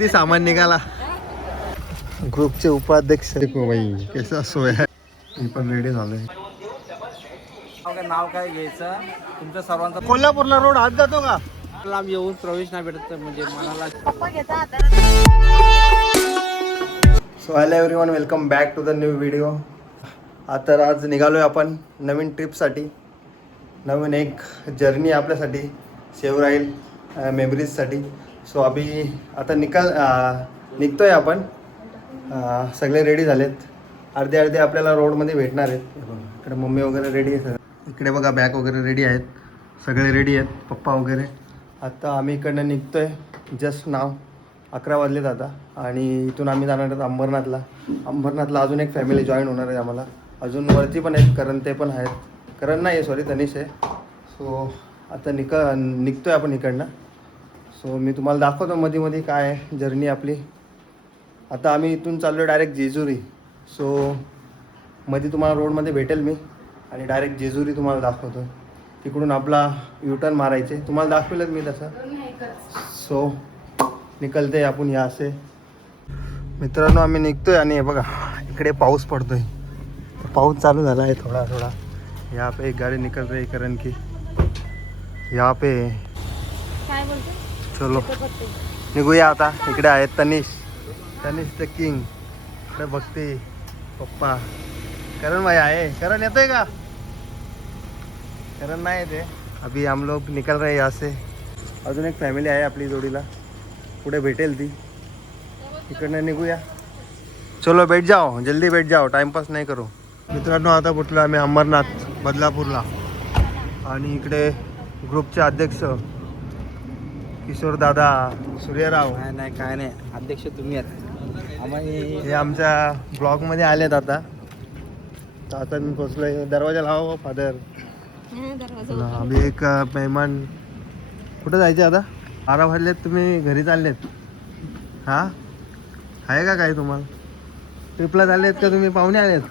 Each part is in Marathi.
किती सामान निघाला. ग्रुपचे उपाध्यक्ष भाई कसा सोय आहे. मी पण रेडी झालोय. नाव काय घ्यायचं तुमच्या सर्वांचा. कोल्हापूरला रोड हात जातो का. लांब येऊन प्रवेश नाही भेटत म्हणजे मनाला. So hello everyone, welcome back to the new video. आता आज निघालोय आपण नवीन ट्रिपसाठी. नवीन एक जर्नी आपल्यासाठी सेव्ह राहील मेमरीजसाठी. सो अभि आता निघतोय आपण. सगळे रेडी झालेत. अर्धे आपल्याला रोडमध्ये भेटणार आहेत. इकडे मम्मी वगैरे रेडी आहे. इकडे बघा बॅग वगैरे रेडी आहेत. सगळे रेडी आहेत, पप्पा वगैरे. आता आम्ही इकडनं निघतोय. जस्ट नाव 11 वाजलेत आता. आणि इथून आम्ही जाणार आहोत अंबरनाथला. अजून एक फॅमिली जॉईन होणार आहे आम्हाला. अजून वरती पण आहेत, करण ते पण आहेत. करण नाही आहे, सॉरी तनिष आहे. सो आता निघतोय आपण इकडनं. सो मी तुम्हाला दाखवतो मध्ये काय आहे जर्नी आपली. आता आम्ही इथून चाललो डायरेक्ट जेजुरी. सो मध्ये तुम्हाला रोडमध्ये भेटेल मी. आणि डायरेक्ट जेजुरी तुम्हाला दाखवतो. तिकडून आपला युटर्न मारायचे. तुम्हाला दाखवेलच मी तसं. सो निकलते आपण या असे. मित्रांनो आम्ही निघतोय आणि हे बघा इकडे पाऊस पडतोय. पाऊस चालू झाला आहे थोडा. यहाँ पे एक गाड़ी निकल रही है करण की. यहाँ पे चलो निघूया आता. इकडे आहेत तनिष द किंग. इकडे भक्ती, पप्पा, करण भाई आहे. करण येतोय का. करण नाही येते. अभी हम लोग निकल रहे यहाँ से. अजून एक फॅमिली आहे आपली जोडीला. पुढे भेटेल ती. इकडनं निघूया. चलो बैठ जाओ, जल्दी बैठ जाओ, टाइमपास नाही करू. मित्रांनो आता पोचलो आम्ही अंबरनाथ बदलापूरला. आणि इकडे ग्रुपचे अध्यक्ष किशोर दादा, सूर्यराव. नाही काय नाही, अध्यक्ष तुम्ही आहेत. आम्ही हे आमच्या ब्लॉगमध्ये आलेत आता. तर आता मी पोचलोय. दरवाजा लावा फादर. आम्ही एक मेहमान. कुठं जायचे आता. 12 वाजलेत, तुम्ही घरी चाललेत. हां आहे का काय तुम्हाला. ट्रिपला चाललेत का तुम्ही, पाहुणे आलेत.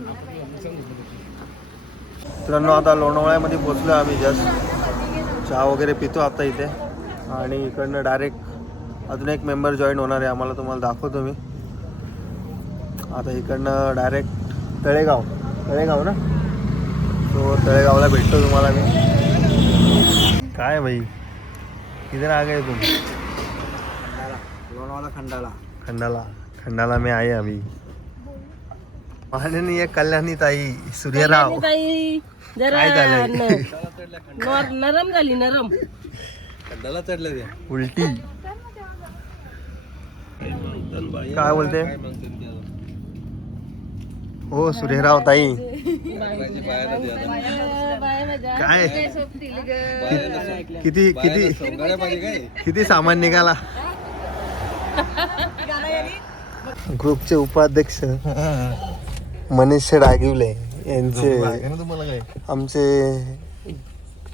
मित्रांनो आता लोणावळ्यामध्ये पोचलो आम्ही. जस्ट चहा वगैरे पितो आता इथे. आणि इकडनं डायरेक्ट अजून एक मेंबर जॉईन होणार आहे आम्हाला. तुम्हाला दाखवतो मी. आता इकडनं डायरेक्ट तळेगाव ना. तो तळेगावला भेटतो तुम्हाला मी. काय भाई किधर आ गए तुम. लोणावळा खंडाला में आए अभी. माननीय कल्याणी ताई, सूर्यराव. काय झालं. नरम झाली नरम. खंडाला चढले ते उलटी. काय बोलते हो सूर्यराव ताई. काय किती सामान निघाला. ग्रुपचे उपाध्यक्ष मनीष डागिवले यांचे आमचे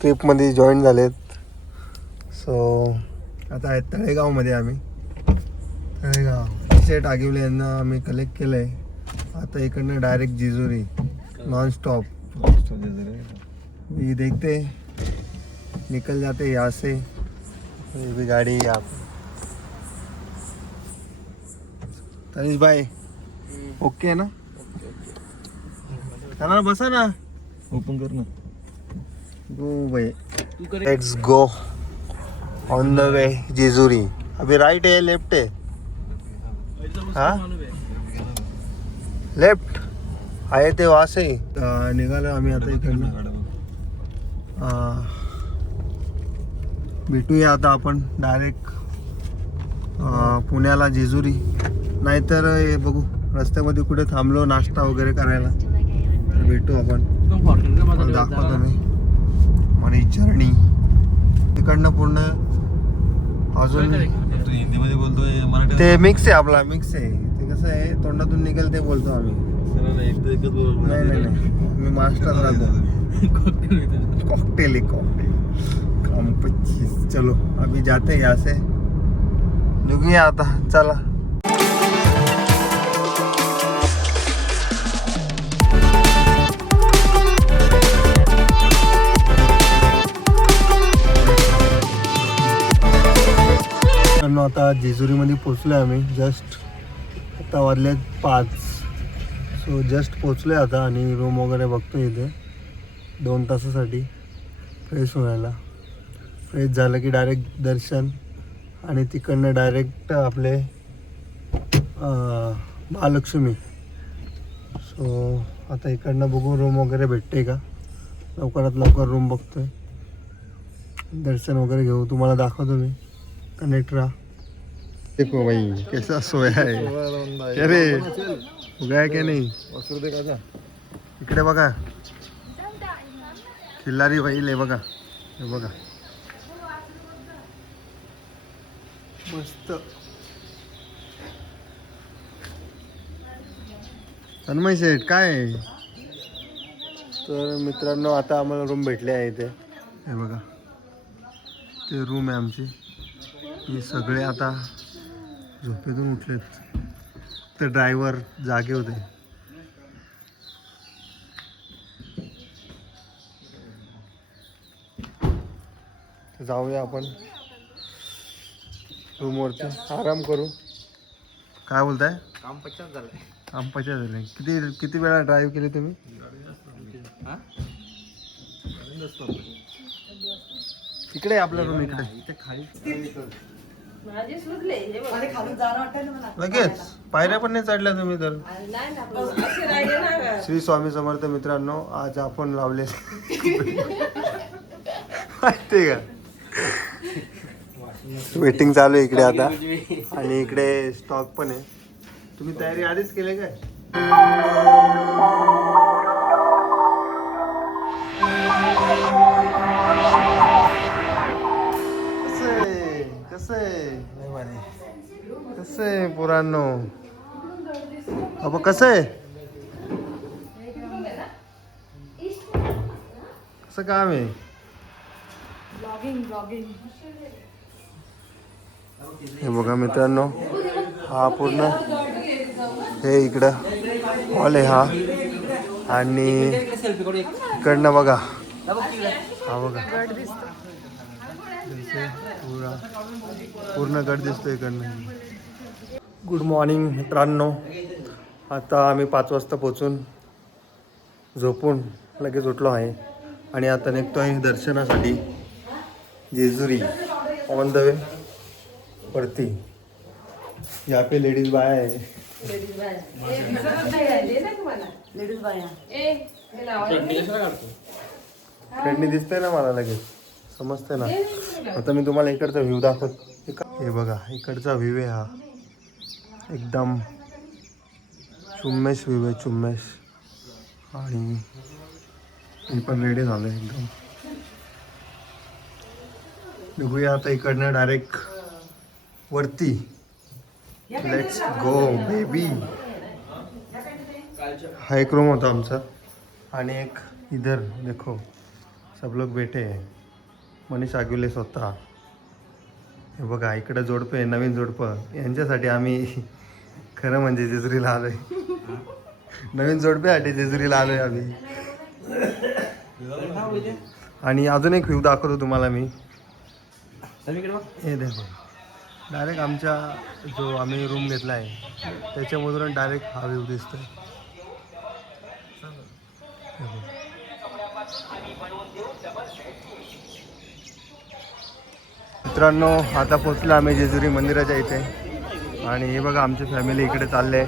ट्रिपमध्ये जॉईन झालेत. सो आता आहेत तळेगावमध्ये आम्ही. तळेगाव शेठ आगिवले यांना आम्ही कलेक्ट केलं आहे. आता इकडनं डायरेक्ट जेजुरी नॉन स्टॉप. ये देखते निकल जाते यहाँ से. ये भी गाड़ी आप तनिष भाई ओके ना. चला बसा ना. ओपन कर ना. गो भाई let's go on the way Jejuri. अभी राइट है लेफ्ट है. हाँ लेफ्ट आहे ते वहाँ से निघालो आम्ही आता इकडनं. भेटूया आता आपण डायरेक्ट पुण्याला जेजुरी. नाहीतर हे बघू रस्त्यामध्ये कुठे थांबलो नाश्ता वगैरे करायला तर भेटू आपण. दाखवतो मी मला जर्नी तिकडनं पूर्ण. अजून हिंदीमध्ये बोलतोय मराठी ते मिक्स आहे आपला. मिक्स आहे ते. कसं आहे तोंडातून निघेल ते बोलतो आम्ही. नाही मी महाराष्ट्रात राहतो. कॉकटेल काम 25. चलो अभी जाते हैं यहाँ से. निघूया आता चला. मित्रांनो आता जेजुरीमध्ये पोचलो आहे आम्ही. जस्ट आता वाजलेत 5. सो जस्ट पोचलो आहे आता आणि रूम वगैरे बघतो इथे 2 तासासाठी फ्रेश व्हायला. फ्रेश झालं की डायरेक्ट दर्शन आणि तिकडनं डायरेक्ट आपले महालक्ष्मी. सो आता इकडनं बघू रूम वगैरे भेटते का. लवकरात लवकर रूम बघतोय, दर्शन वगैरे घेऊ, तुम्हाला दाखवतो मी. कनेक्ट राहा. देखो भाई कैसा सोया है. अरे उगाय क्या नाही. इकडे बघा खिल्लारी बैल आहे बघा. हे बघा मस्त. तन्मय शेठ काय आहे? तर मित्रांनो आता आम्हाला रूम भेटले आहे इथे. हे बघा ते रूम आहे आमची. हे सगळे आता झोपेतून उठलेत, तर ड्रायव्हर जागे होते. तर जाऊया आपण रूमवरती, आराम करू. काय बोलताय? काम 50 झालंय. काम 50 झाले. किती वेळा ड्राईव्ह केली तुम्ही? इकडे आपला रूम इकडे. इथे खाली माझे सुचले हे बघ. लगेच पायऱ्या पण नाही चढल्या तुम्ही तर. नाही ना पण असे राहिले ना. श्री स्वामी समर्थ मित्रांनो, आज आपण लावले माहिती का वेटिंग चालू आहे इकडे आता. आणि इकडे स्टॉक पण आहे. तुम्ही तयारी आधीच केली काय? कसं आहे पुरानो? अब कसं आहे? कसं काम आहे? हे बघा मित्रांनो, हा पूर्ण हे इकडं हॉल आहे हा. आणि इकडनं बघा, हा बघा पूर्ण गड दिसतो इकडनं. गुड मॉर्निंग मित्रांनो. आता आम्ही 5 वाजता पोचून झोपून लगेच उठलो आहे आणि आता निघतो आहे दर्शनासाठी जेजुरी. ऑन द वे वरती. यहाँ पे लेडीज बाया है. फ्रेंडनी दिसतंय ना मला, लगेच समजते ना. आता मी तुम्हाला इकडचा व्ह्यू दाखवतो. हे बघा इकडचा व्ह्यू आहे हा. एकदम चुम्मेश व्ह्यू आहे, चुम्मेश. आणि मी पण रेडी झालो एकदम. बघूया आता इकडनं डायरेक्ट वरती. Let's go baby. हा एक रूम होता आमचा. आणि एक इधर देखो सब लोग बैठे हैं. मनीष आगुले स्वतः. हे बघा इकडं जोडपं आहे, नवीन जोडपं. यांच्यासाठी आम्ही खरं म्हणजे जेजुरीला आलोय. नवीन जोडप्यासाठी जेजुरीला आलोय आम्ही. आणि अजून एक व्ह्यू दाखवतो तुम्हाला मी. हे देखो डायरेक्ट आमच्या जो आम्ही रूम घेतला आहे त्याच्यामधून डायरेक्ट हा व्ह्यू दिसतोय. मित्रांनो आता पोचलो आम्ही जेजुरी मंदिराच्या इथे. आणि हे बघा आमची फॅमिली इकडे चालले.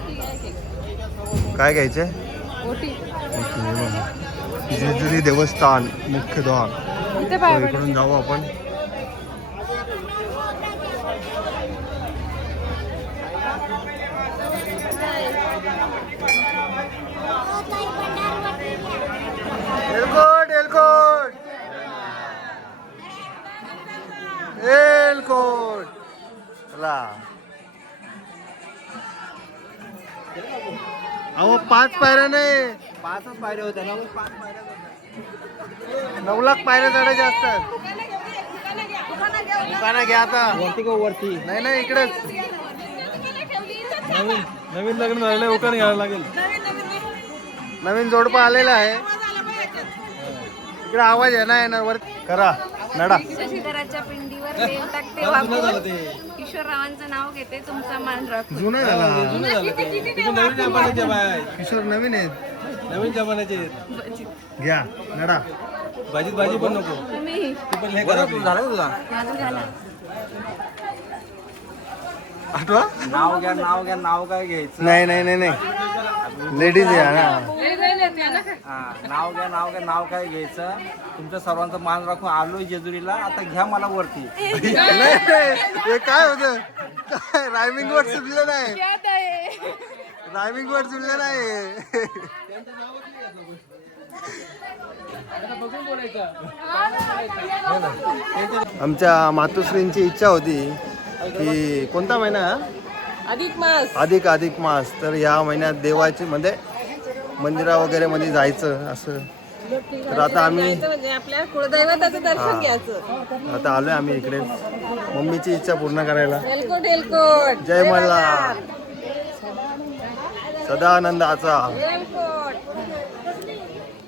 काय घ्यायचे? ओटी. हे बघा जेजुरी देवस्थान मुख्य द्वार. इकडून जाऊ आपण. एलकोट एलकोट एलकोट. चला अहो 5 पायऱ्या नाही, 5च पायऱ्या होत्या ना. 9 लाख पायऱ्या चढायच्या असतात. दुकाना घ्या आता. वरती का वरती? नाही इकडेच. नवीन लग्न झालेलं उकान घ्यायला लागेल. नवीन जोडपं आलेलं आहे. इकडे आवाज आहे ना येणार. वर करा नडा. शशिधराच्या पिंडीवर बेल टाकते वाकून. किशोररावांचं नाव घेते, तुमचा मान राखून. जुना झाला नवीन जमान्याचे बाय, किशोर नवीन आहेत. नवीन जमान्याचे. घ्या नडा. भाजीत भाजी पण नको. तुम्ही ती पण हे करा आपली. माझं झालं. आठवा नाव घ्या, नाव घ्या, नाव काय घ्यायचं? नाही नाही नाही नाही लेडीज आहे ना. हा, नाव घ्या, नाव घ्या, नाव काय घ्यायचं? तुमच्या सर्वांचा मान राखून आलोय जेजुरीला. आता घ्या मला वरती. नाही नाही, हे काय होतं काय रायमिंग वर्ड सुचलं नाही. रायमिंग वर्ड सुचलं नाही. आमच्या मातोश्रींची इच्छा होती की कोणता महिना हा? अधिक मास. तर या महिन्यात देवाची म्हणजे मंदिरा वगैरे मध्ये जायचं असं. तर आता आम्ही म्हणजे आपल्या कुळदैवताचं दर्शन घ्यायचं. आता आलोय आम्ही इकडे मम्मीची इच्छा पूर्ण करायला. एलकोट एलकोट जय मल्हार, सदानंदाचा.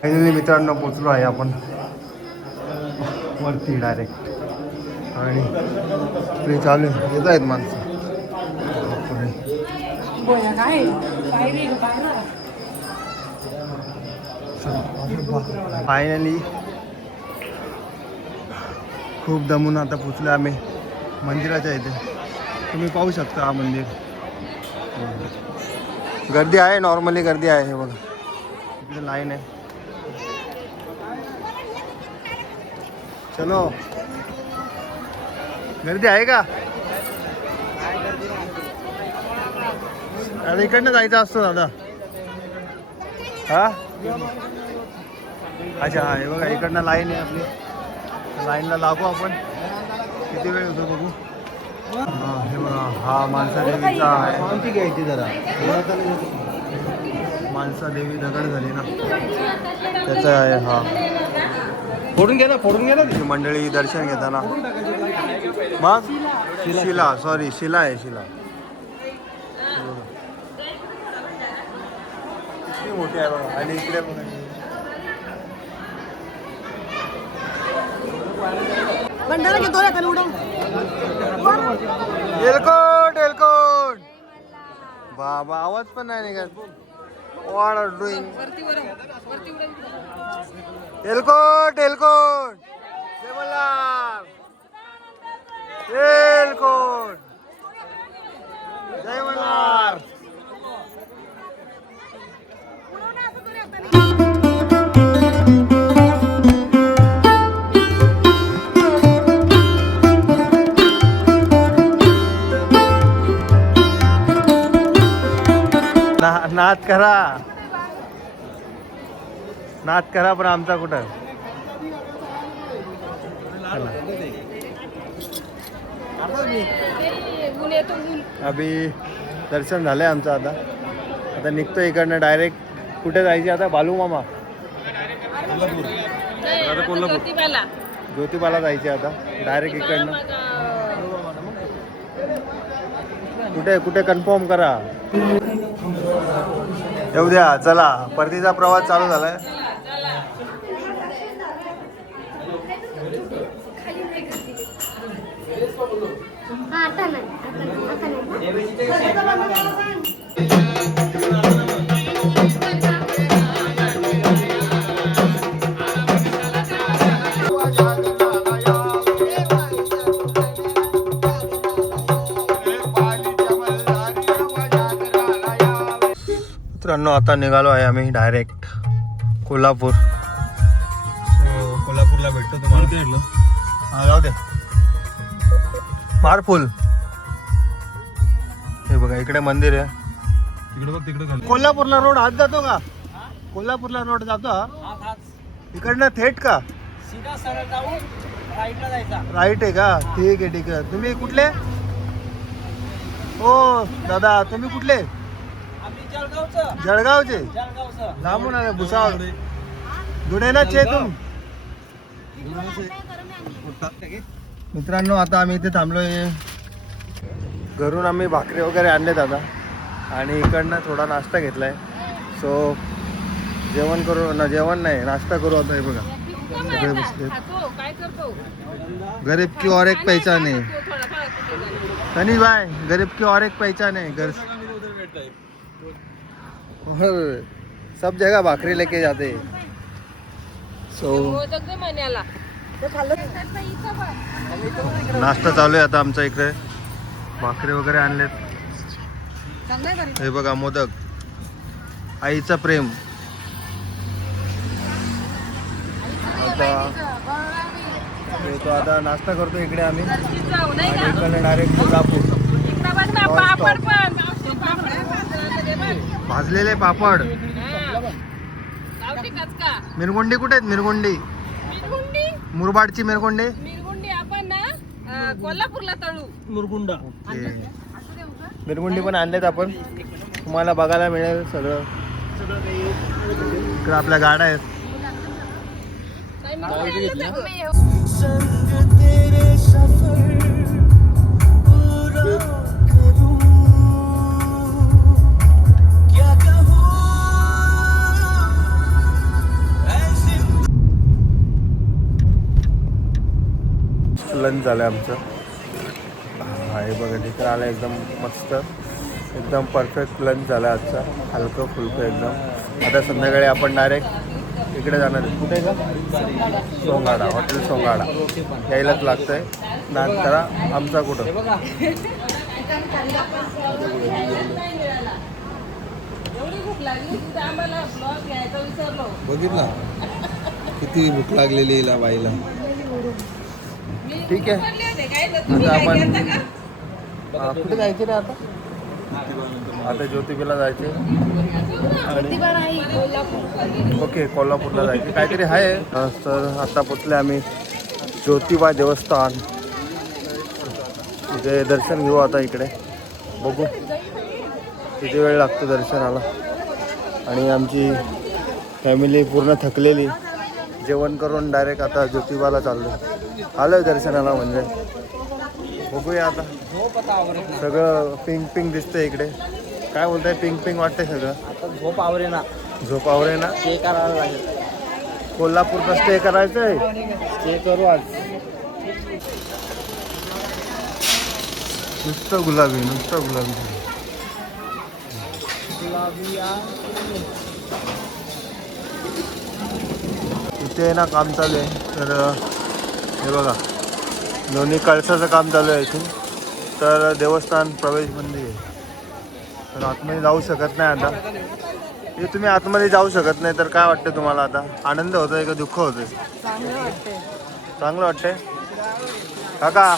फायनली मित्रांनो पोचलो आहे आपण वरती डायरेक्ट. आणि इकडे चालू येत आहेत माणसं. फायनली खूप दमून आता पोचलो आम्ही मंदिराच्या इथे. तुम्ही पाहू शकता हा मंदिर. गर्दी आहे, नॉर्मली गर्दी आहे. हे बघा इकडे लाईन आहे. चलो गर्दी आहे का? अरे इकडनं जायचं असतो दादा. हा अच्छा हा, हे बघा इकडनं लाईन आहे आपली. लाईनला लागू आपण. किती वेळ होतो बघू. हा हे बघा हा माणसा देवीचा आहे. घ्यायची जरा माणसा देवी दगड झाली ना त्याचा आहे हा. फोडून घ्या ना, फोडून घ्या ना. ही मंडळी दर्शन घेताना मग शिला, सॉरी शिला आहे, शिला. किती मोठी आहे बघा. आणि इकडे बघा एलकोट एलकोट. बाबा आवाज पण नाही निघत. What are doing. एलकोट एलकोट. जय मल्हार. एलकोट. जय मल्हार. नाद करा, नाद करा, पण आमचा कुठं. अभि दर्शन झालंय आमचं. आता निघतो इकडनं डायरेक्ट. कुठे जायचे आता? बालू मामा कोल्हापूर ज्योतिबाला जायचे आता डायरेक्ट इकडनं. कुठे कुठे कन्फर्म करा. येऊ द्या. चला परतीचा प्रवास चालू झालाय. मित्रांनो आता निघालो आहे आम्ही डायरेक्ट कोल्हापूर. कोल्हापूरला भेटतो तुम्हाला. हा जाऊ दे. मारफुल. हे बघा इकडे मंदिर आहे. तिकडे बघ, तिकडे कोल्हापूरला रोड हात जातो का? कोल्हापूरला रोड जातो हा? इकडनं थेट का? सीधा सरळ जाऊन राईटला जायचा. राईट आहे का? ठीक आहे ठीक आहे. तुम्ही कुठले? हो दादा तुम्ही कुठले? आम्ही जळगावचं. जळगावचे. जळगावचं. लांबून आले. भुसावळ धुळेनाच आहे तुम. मित्रांनो आता आम्ही इथे थांबलोय. घरून आम्ही भाकरी वगैरे आणले दादा आणि इकडनं थोडा नाश्ता घेतलाय. सो जेवण करू ना, जेवण नाही नाश्ता करू आता. हे बघा सगळे बसले. गरीब की और एक पहचान है. सनी भाई गरीब की और एक पहचान है घर और सब जगह भाकरी लेके जाते सो महिन्याला नाश्ता चालू आहे आता आमच्या इकडे भाकरी वगैरे आणलेत हे बघा मोदक आईचं प्रेम तो आता नाश्ता करतो इकडे आम्ही इकडे डायरेक्ट कोल्हापूर भाजलेले पापड मिरगुंडी कुठे आहेत मिरगुंडी मुरबाडची मिरगुंडी आपण ना कोल्हापूरला तळू मुरगुंडा मिरगुंडी पण आणलेत आपण तुम्हाला बघायला मिळेल सगळं इकडे आपल्या गाड्या आहेत लंच झालं आमचं हे बघा तिकडे आलं एकदम मस्त एकदम परफेक्ट लंच झालं आजचा हलकं फुलकं एकदम आता संध्याकाळी आपण डायरेक्ट इकडे जाणार आहे कुठे का सोंगाडा हॉटेल सोंगाडा यायलाच लागतं आहे नाश्ता आमचा कुठं बघितला किती भूक लागलेली हिला बाईला. ठीक आहे आता आपण कुठे जायचे रे आता आता ज्योतिबाला जायचे ओके कोल्हापूरला जायचे काहीतरी आहे तर आता पोचले आम्ही ज्योतिबा देवस्थान तिथे दर्शन घेऊ आता इकडे बघू किती वेळ लागतो दर्शनाला आणि आमची फॅमिली पूर्ण थकलेली जेवण करून डायरेक्ट आता ज्योतिबाला चाललो आलोय दर्शनाला म्हणजे बघूया आता सगळं पिंक पिंक दिसतंय इकडे काय बोलताय पिंक पिंक वाटतंय सगळं आता झोप आवरे ना झोप आवरे ना स्टे करायला लागेल कोल्हापूरचा स्टे करायचं आहे स्टे करू आज नुसतं गुलाबी इथे ना काम चालू आहे तर हे बघा दोन्ही कळसाचं काम चालू आहे इथून तर देवस्थान प्रवेश बंदी आहे तर आतमध्ये जाऊ शकत नाही आता हे तुम्ही आतमध्ये जाऊ शकत नाही तर काय वाटतं तुम्हाला आता आनंद होतोय का दुःख होतंय चांगलं वाटतंय काका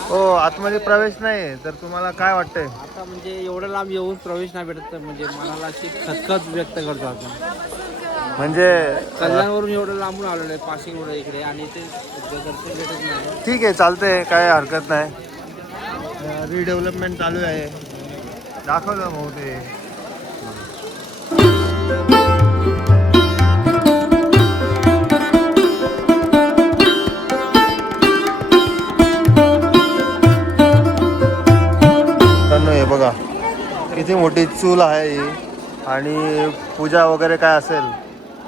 हो आतमध्ये प्रवेश नाही तर तुम्हाला काय वाटतंय आता म्हणजे एवढं लांब येऊन प्रवेश नाही भेटत तर म्हणजे मनाला अशी खतखत व्यक्त करतो आपण म्हणजे कल्याणवरून एवढं लांबून आलेलं आहे पाशिंग इकडे आणि ते दर्शन भेटत नाही. ठीक आहे चालतंय काय हरकत नाही रिडेव्हलपमेंट चालू आहे दाखवलं भाऊ ते हे बघा किती मोठी चूल आहे ही आणि पूजा वगैरे काय असेल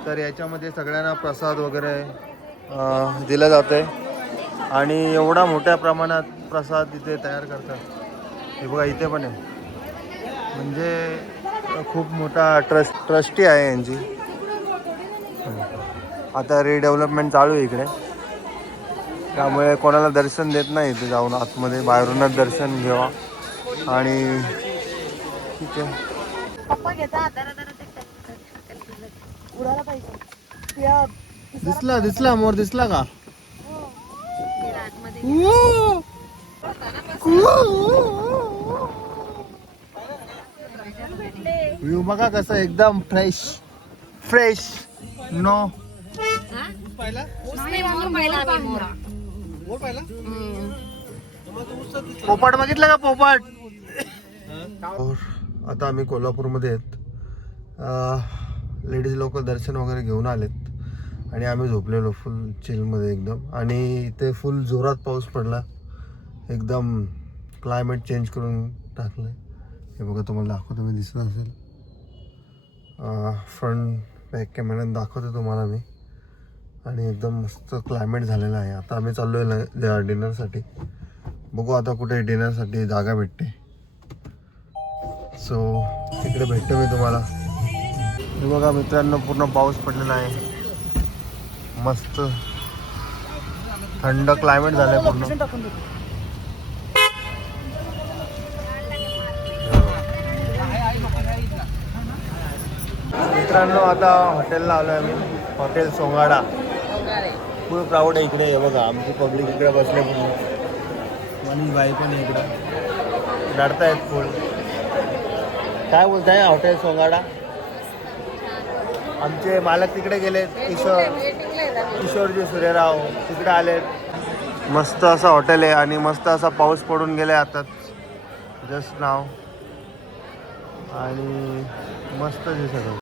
तर याच्यामध्ये सगळ्यांना प्रसाद वगैरे दिला जाते आणि एवढा मोठ्या प्रमाणात प्रसाद इथे तयार करतात हे बघा इथे पण आहे म्हणजे खूप मोठा ट्रस्टी आहे यांची आता रिडेव्हलपमेंट चालू आहे इकडे त्यामुळे कोणाला दर्शन देत नाही इथे जाऊन आतमध्ये बाहेरूनच दर्शन घ्यावा आणि ठीक आहे दिसला मोर दिसला का व्ह्यू बघा कसं एकदम फ्रेश नो पोपट बघितलं का पोपट आता आम्ही कोल्हापूरमध्ये आहेत लेडीज लोक दर्शन वगैरे घेऊन आलेत आणि आम्ही झोपलेलो फुल चिलमध्ये एकदम आणि इथे फुल जोरात पाऊस पडला एकदम क्लायमेट चेंज करून टाकलं हे बघा तुम्हाला दाखवतो मी दिसत असेल फ्रंट बॅक कॅमेऱ्याने दाखवतो तुम्हाला मी आणि एकदम मस्त क्लायमेट झालेलं आहे आता आम्ही चाललो आहे डिनरसाठी बघू आता कुठे डिनरसाठी जागा भेटते. सो तिकडे भेटतो मी तुम्हाला. हे बघा मित्रांनो, पूर्ण पाऊस पडलेला आहे. मस्त थंड क्लायमेट झालंय पूर्ण. मित्रांनो आता हॉटेलला आलो आहे मी. हॉटेल सोंगाडा. फुल क्राऊड आहे इकडे. हे बघा आमची पब्लिक इकडे बसले पूर्ण. आणि बाई पण आहे इकडं रडतायत फुल. काय बोलताय हॉटेल सोंगाडा? आमचे मालक तिकडे गेले. किशोरजी सूर्यराव तिकडे आलेत. मस्त असं हॉटेल आहे आणि मस्त असा पाऊस पडून गेलाय आताच जस्ट नाव. आणि मस्त दिसत